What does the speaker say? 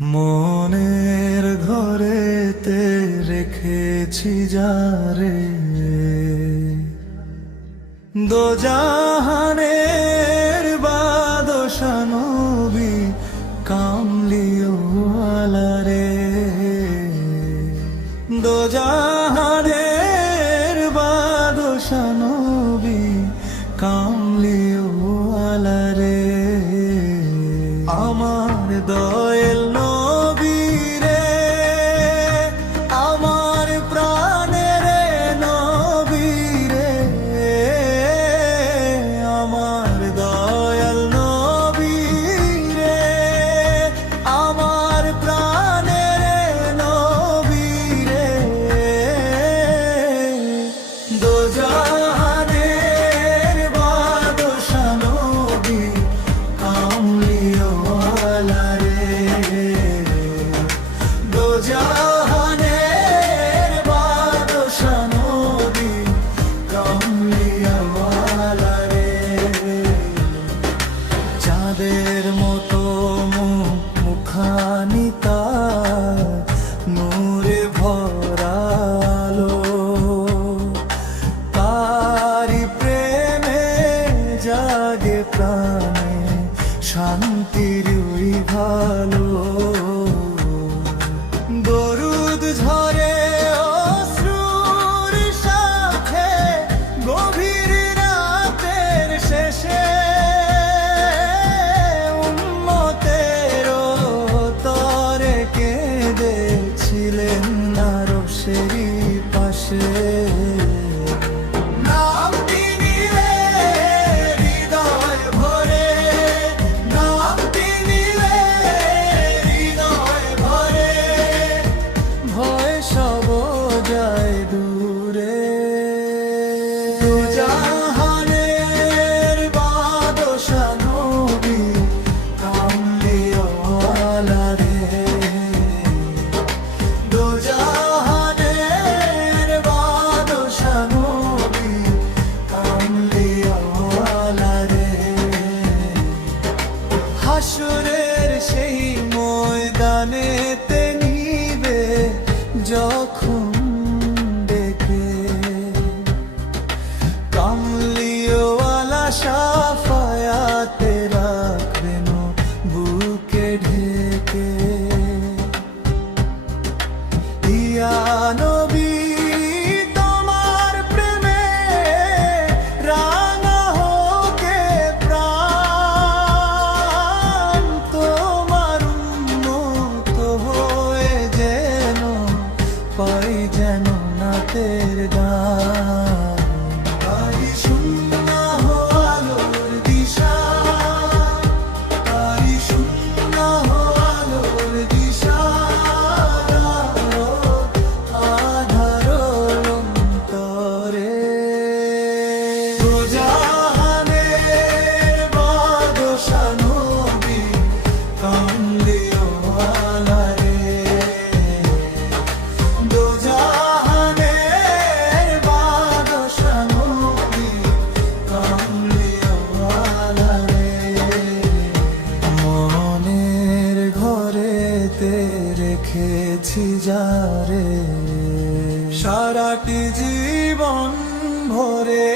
মনের ঘরেতে রেখেছি যারে, দোজাহানের বাদশা নবী কামলিওয়ালা রে। দোজাহানের বাদশা নবী কামলিওয়ালা রে। আমার দয়াল নবী রে, আমার প্রাণের নবী রে, আমার দয়াল নবী রে, আমার প্রাণের নবী রে। দোজাহানের বাদশা নবী কামলিওয়ালা রে। দোজাহানের বাদশা নবী কামলিওয়ালা রে। চাঁদের মতো মুখখানি তার নূরে ভরালো, তারি প্রেমে জাগে প্রাণে শান্তির ওই ভালো। দরুদ ঝরে অশ্রুর সাথে গভীর রাতের শেষে, উম্মতের তরে কেঁদেছিলেন আরশেরই পাশে। দোজাহানের বাদশা নবী কামলিওয়ালা রে। দোজাহানের বাদশা নবী কামলিওয়ালা রে। হাসরের সেই ময়দানেতে নিবে যখন কামলিওয়ালা শাফায়াতে রাখবেন বুকে ঢেকে। ইয়া নবী তোমার প্রেমে রাঙা হোকে প্রাণ, তোমার উন্মুক্ত হয়ে যেন পাই যেন নাতের গান। রেখেছি যারে, সারাটি জীবন ভরে